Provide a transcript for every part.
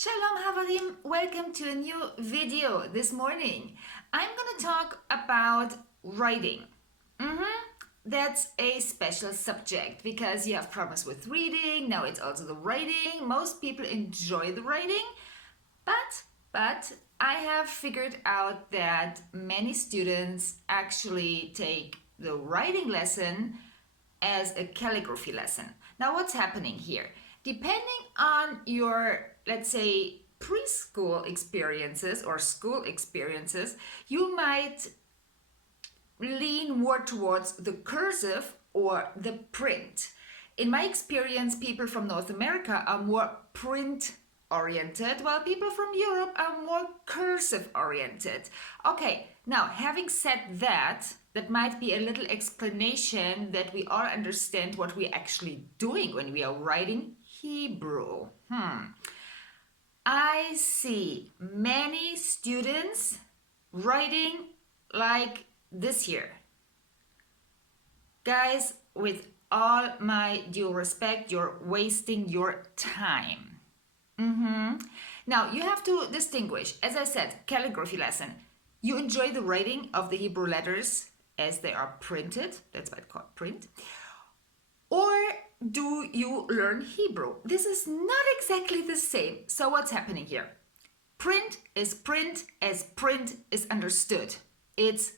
Shalom Havarim, welcome to a new video this morning. I'm gonna talk about writing. That's a special subject because you have problems with reading, now it's also the writing. Most people enjoy the writing, but I have figured out that many students actually take the writing lesson as a calligraphy lesson. Now what's happening here? Depending on your, let's say, preschool experiences or school experiences, you might lean more towards the cursive or the print. In my experience, people from North America are more print oriented, while people from Europe are more cursive oriented. Okay, now having said that, that might be a little explanation that we all understand what we're actually doing when we are writing Hebrew. I see many students writing like this here. Guys, with all my due respect, you're wasting your time. Now, you have to distinguish, as I said, calligraphy lesson. You enjoy the writing of the Hebrew letters as they are printed. That's why it's called print. Or do you learn Hebrew? This is not exactly the same. So what's happening here? Print is print as print is understood. It's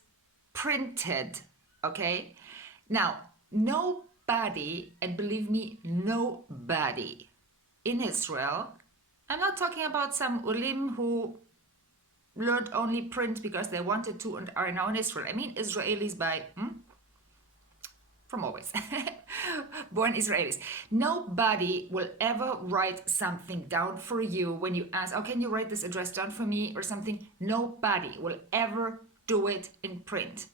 printed, okay? Now, nobody, and believe me, nobody in Israel, I'm not talking about some ulim who learned only print because they wanted to and are now in Israel. I mean Israelis from always, born Israelis. Nobody will ever write something down for you when you ask, oh, can you write this address down for me or something? Nobody will ever do it in print.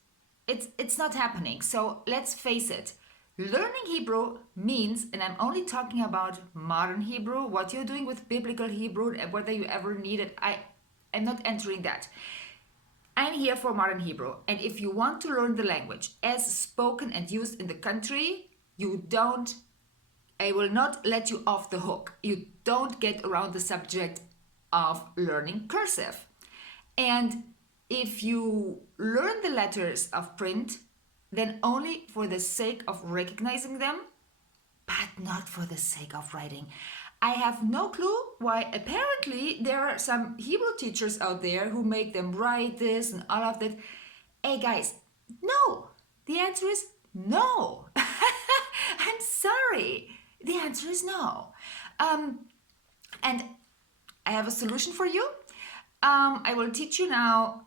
It's not happening. So let's face it. Learning Hebrew means, and I'm only talking about modern Hebrew, what you're doing with biblical Hebrew, whether you ever need it, I'm not entering that. I'm here for modern Hebrew, and if you want to learn the language as spoken and used in the country, I will not let you off the hook. You don't get around the subject of learning cursive. And if you learn the letters of print, then only for the sake of recognizing them, but not for the sake of writing. I have no clue why apparently there are some Hebrew teachers out there who make them write this and all of that. Hey guys, no. The answer is no. I'm sorry. The answer is no. And I have a solution for you. I will teach you now.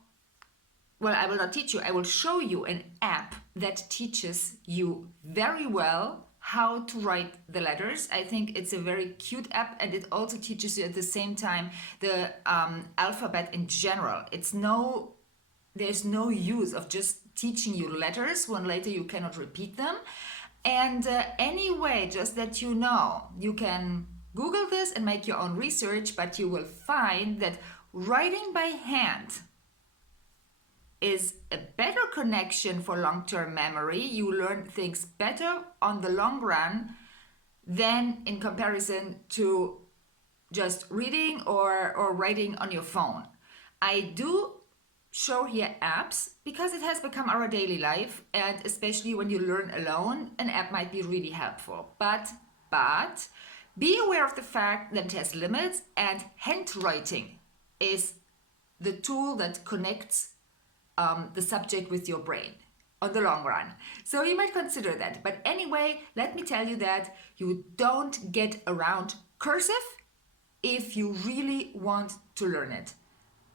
Well, I will not teach you. I will show you an app that teaches you very well how to write the letters. I think it's a very cute app, and it also teaches you at the same time the alphabet in general. There's no use of just teaching you letters when later you cannot repeat them. And anyway, just that you know, you can Google this and make your own research, but you will find that writing by hand is a better connection for long-term memory. You learn things better on the long run than in comparison to just reading or writing on your phone. I do show here apps because it has become our daily life, and especially when you learn alone, an app might be really helpful. But be aware of the fact that it has limits, and handwriting is the tool that connects the subject with your brain on the long run. So you might consider that. But anyway, let me tell you that you don't get around cursive if you really want to learn it.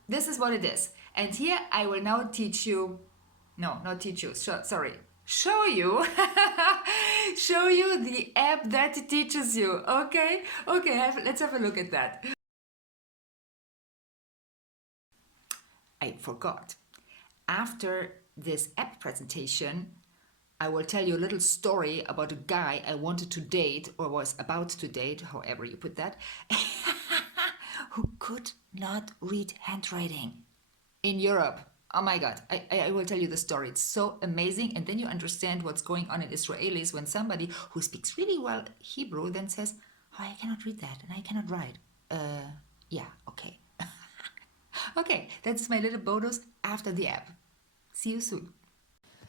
This is what it is. And here I will now teach you, no, not teach you, sorry, show you, show you the app that teaches you, okay? Okay, let's have a look at that. I forgot. After this app presentation, I will tell you a little story about a guy I wanted to date, or was about to date, however you put that, who could not read handwriting in Europe. Oh my God, I will tell you the story. It's so amazing. And then you understand what's going on in Israelis when somebody who speaks really well Hebrew then says, oh, I cannot read that and I cannot write. Yeah, Okay, that's my little bonus after the app. See you soon.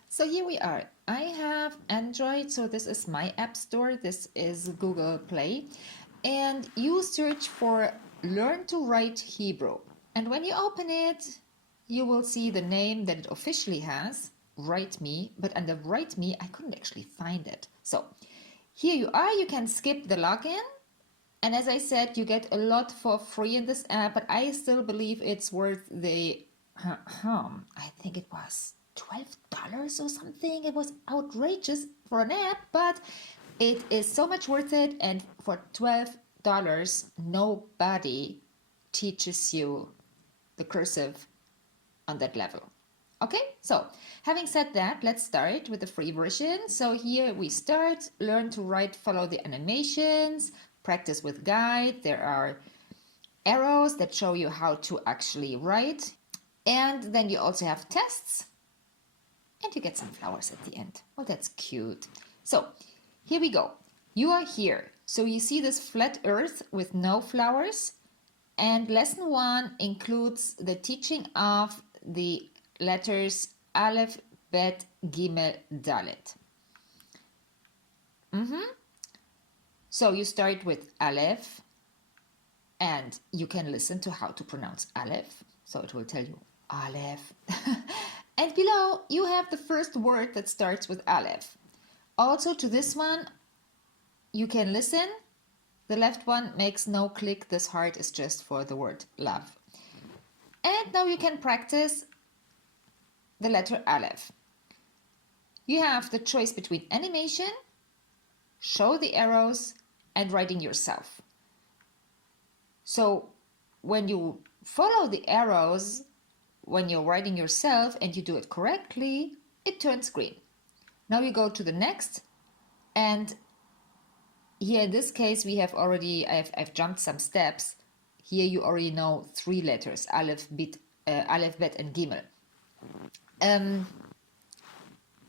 So here we are. I have Android, so this is my app store. This is Google Play. And you search for Learn to Write Hebrew. And when you open it, you will see the name that it officially has, Write Me. But under Write Me, I couldn't actually find it. So here you are. You can skip the login. And as I said, you get a lot for free in this app, but I still believe it's worth the, I think it was $12 or something. It was outrageous for an app, but it is so much worth it. And for $12, nobody teaches you the cursive on that level. Okay, so having said that, let's start with the free version. So here we start, learn to write, follow the animations, practice with guide. There are arrows that show you how to actually write. And then you also have tests. And you get some flowers at the end. Oh, that's cute. So here we go. You are here. So you see this flat earth with no flowers. And lesson 1 includes the teaching of the letters Aleph, Bet, Gimel, Dalet. So you start with Aleph, and you can listen to how to pronounce Aleph. So it will tell you Aleph. And below you have the first word that starts with Aleph. Also to this one, you can listen. The left one makes no click. This heart is just for the word love. And now you can practice the letter Aleph. You have the choice between animation, show the arrows, and writing yourself. So when you follow the arrows, when you're writing yourself and you do it correctly, it turns green. Now you go to the next, and here in this case we have already, I've jumped some steps. Here you already know 3 letters, Aleph, Bet, and Gimel.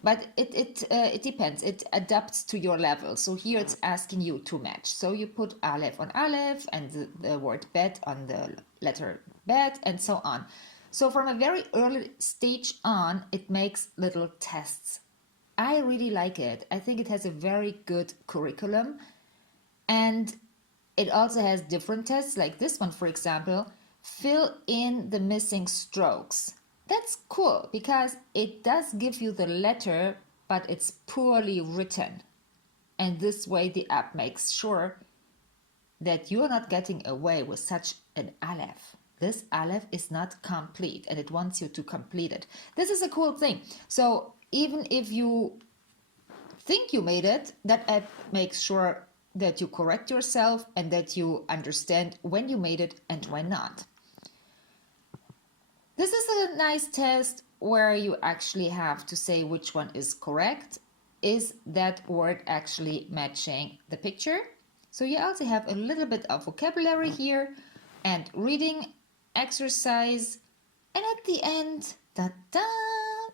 But it depends. It adapts to your level. So here it's asking you to match. So you put Aleph on Aleph and the word Bet on the letter Bet and so on. So from a very early stage on, it makes little tests. I really like it. I think it has a very good curriculum. And it also has different tests, like this one, for example, fill in the missing strokes. That's cool because it does give you the letter, but it's poorly written. And this way the app makes sure that you're not getting away with such an Aleph. This Aleph is not complete and it wants you to complete it. This is a cool thing. So even if you think you made it, that app makes sure that you correct yourself and that you understand when you made it and when not. This is a nice test where you actually have to say which one is correct. Is that word actually matching the picture? So you also have a little bit of vocabulary here and reading exercise. And at the end,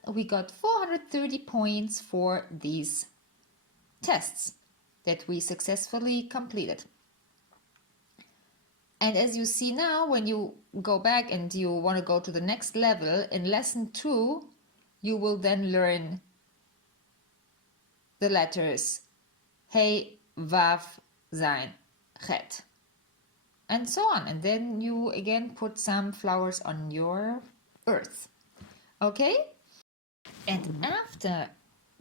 we got 430 points for these tests that we successfully completed. And as you see now, when you go back and you want to go to the next level, in lesson 2, you will then learn the letters Hey, Vav, Zain, Chet, and so on. And then you again put some flowers on your earth. Okay? And after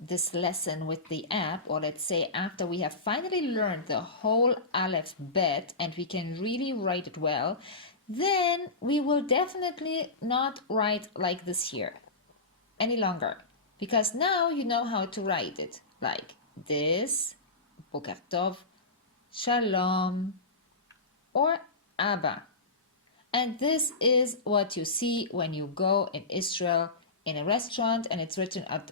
this lesson with the app, or let's say after we have finally learned the whole Aleph Bet and we can really write it well, then we will definitely not write like this here any longer, because now you know how to write it like this, Boker Tov, Shalom, or Abba. And this is what you see when you go in Israel in a restaurant and it's written at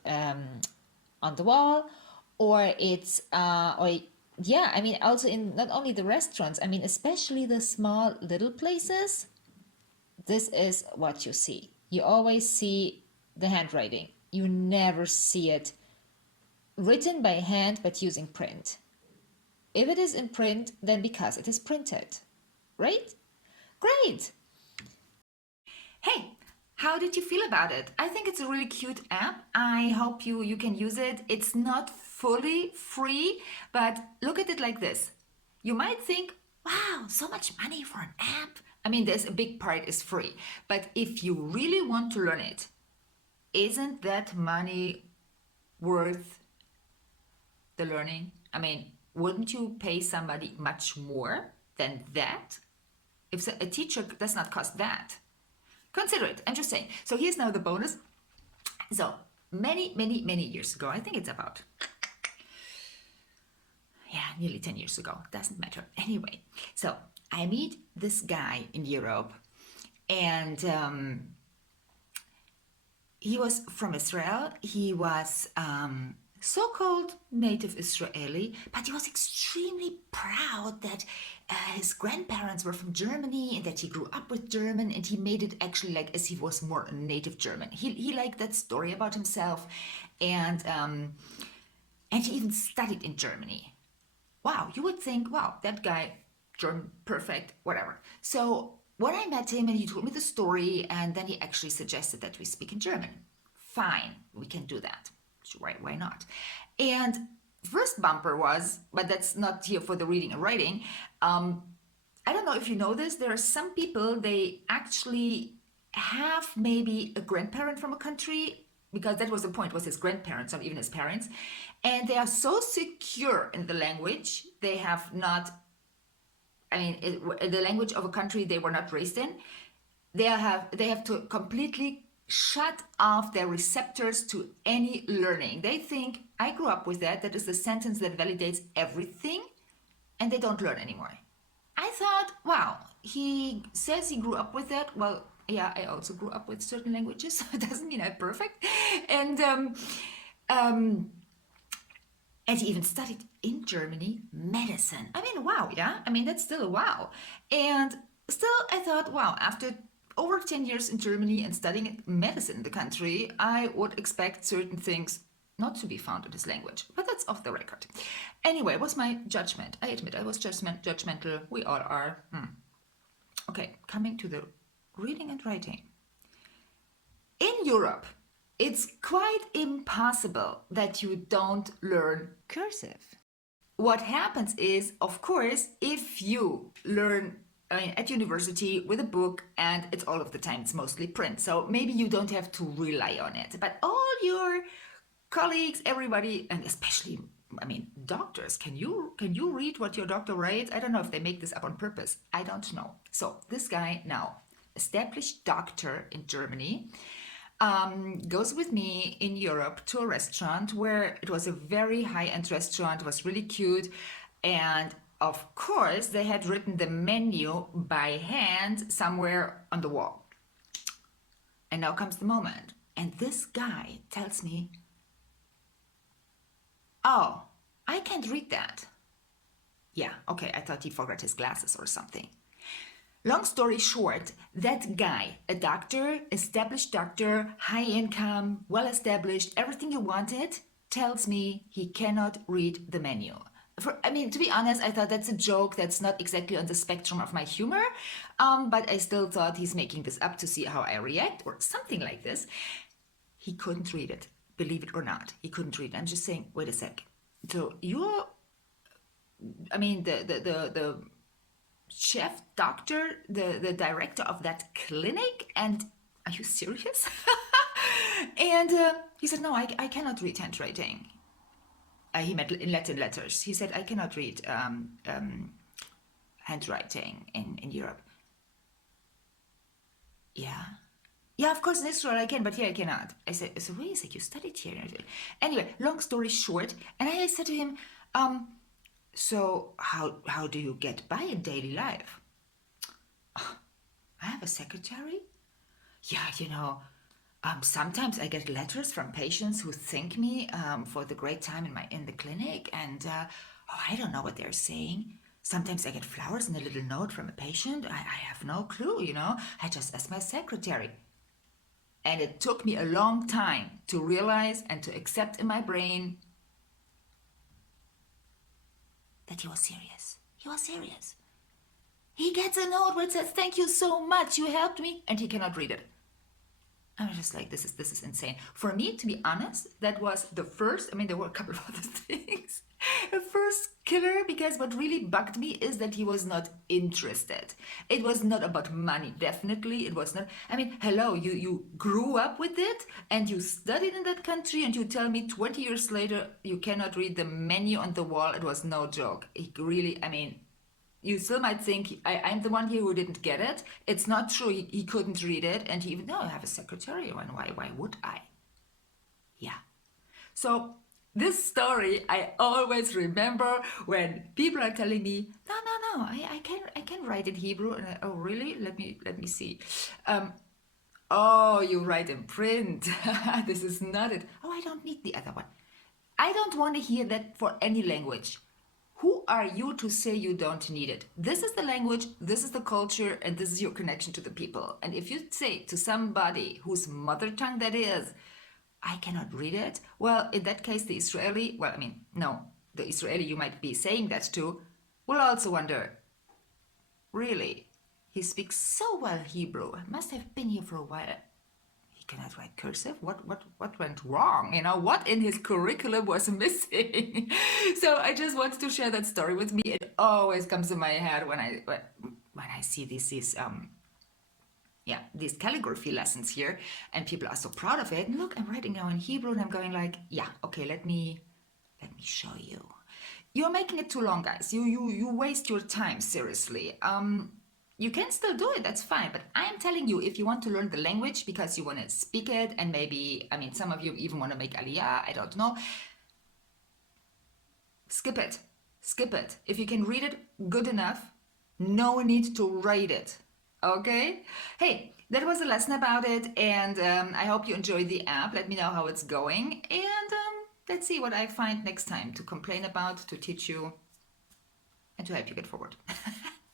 on the wall, or it's also in not only the restaurants, especially the small little places. This is what you see. You always see the handwriting. You never see it written by hand but using print. If it is in print, then because it is printed, right? Great. How did you feel about it? I think it's a really cute app. I hope you can use it. It's not fully free, but look at it like this. You might think, wow, so much money for an app. I mean, there's a big part is free, but if you really want to learn it, isn't that money worth the learning? I mean, wouldn't you pay somebody much more than that? If a teacher does not cost that, consider it. I'm just saying. So here's now the bonus. So many years ago, I think it's about, yeah, nearly 10 years ago, doesn't matter. Anyway, so I meet this guy in Europe, and he was from Israel. He was so-called native Israeli, but he was extremely proud that his grandparents were from Germany and that he grew up with German, and he made it actually like as he was more a native German. He liked that story about himself, and he even studied in Germany. Wow, you would think, wow, that guy, German, perfect, whatever. So when I met him and he told me the story, and then he actually suggested that we speak in German. Fine, we can do that. Why not? And first bumper was, but that's not here for the reading and writing. I don't know if you know this. There are some people, they actually have maybe a grandparent from a country, because that was the point, was his grandparents, not even his parents. And they are so secure in the language, they have not, I mean, the language of a country they were not raised in. They have to completely shut off their receptors to any learning. They think, I grew up with that. That is the sentence that validates everything, and they don't learn anymore. I thought, wow, he says he grew up with that. Well, yeah, I also grew up with certain languages, so it doesn't mean I'm perfect. And he even studied in Germany medicine. I mean, wow, yeah? I mean, that's still a wow. And still, I thought, wow, after over 10 years in Germany and studying medicine in the country, I would expect certain things not to be found in this language. But that's off the record. Anyway, it was my judgment. I admit I was judgmental. We all are. Okay, coming to the reading and writing. In Europe, it's quite impossible that you don't learn cursive. What happens is, of course, if you learn at university with a book, and it's all of the time, it's mostly print, so maybe you don't have to rely on it. But all your colleagues, everybody, and especially, I mean, doctors, can you read what your doctor writes? I don't know if they make this up on purpose. I don't know. So this guy now, established doctor in Germany, goes with me in Europe to a restaurant where it was a very high-end restaurant, was really cute, and of course they had written the menu by hand somewhere on the wall. And now comes the moment, and this guy tells me, oh, I can't read that. Yeah, okay, I thought he forgot his glasses or something. Long story short, that guy, a doctor, established doctor, high income, well established, everything you wanted, tells me he cannot read the menu. To be honest, I thought that's a joke. That's not exactly on the spectrum of my humor, but I still thought he's making this up to see how I react or something like this. He couldn't read it, believe it or not. He couldn't read it. I'm just saying, wait a sec. So you're, the chef, doctor, the director of that clinic, and are you serious? And he said, no, I cannot read handwriting. He meant in Latin letters. He said, I cannot read handwriting in Europe. Yeah. Yeah, of course in Israel I can, but here I cannot. I said, so wait a sec, you studied here. Anyway, long story short, and I said to him, so how do you get by in daily life? I have a secretary? Yeah, sometimes I get letters from patients who thank me for the great time in the clinic, and I don't know what they're saying. Sometimes I get flowers and a little note from a patient. I have no clue, I just ask my secretary. And it took me a long time to realize and to accept in my brain that he was serious. He was serious. He gets a note where it says, thank you so much, you helped me, and he cannot read it. I was just like, this is insane. For me, to be honest, that was the first. I mean, there were a couple of other things. The first killer, because what really bugged me is that he was not interested. It was not about money, definitely. It was not. I mean, hello, you grew up with it and you studied in that country, and you tell me 20 years later you cannot read the menu on the wall. It was no joke. He really, I mean, you still might think I'm the one here who didn't get it. It's not true. He couldn't read it, and he even, no, I have a secretary. And why would I? Yeah. So this story I always remember when people are telling me, no, I can write in Hebrew, and oh really? Let me see. Oh, you write in print. This is not it. Oh, I don't need the other one. I don't want to hear that for any language. Who are you to say you don't need it? This is the language, this is the culture, and this is your connection to the people. And if you say to somebody whose mother tongue that is, I cannot read it, well, in that case, the Israeli, well, I mean, no, the Israeli you might be saying that to, will also wonder, really? He speaks so well Hebrew, must have been here for a while. He cannot write cursive. What went wrong? You know, what in his curriculum was missing? So I just wanted to share that story with me. It always comes in my head when I see these calligraphy lessons here, and people are so proud of it. And look, I'm writing now in Hebrew, and I'm going like, yeah, okay, let me show you. You're making it too long, guys. You waste your time, seriously. You can still do it, that's fine. But I'm telling you, if you want to learn the language because you want to speak it, and maybe, I mean, some of you even want to make aliyah, I don't know. Skip it. Skip it. If you can read it good enough, no need to write it. Okay? Hey, that was a lesson about it, and I hope you enjoyed the app. Let me know how it's going, and let's see what I find next time to complain about, to teach you, and to help you get forward.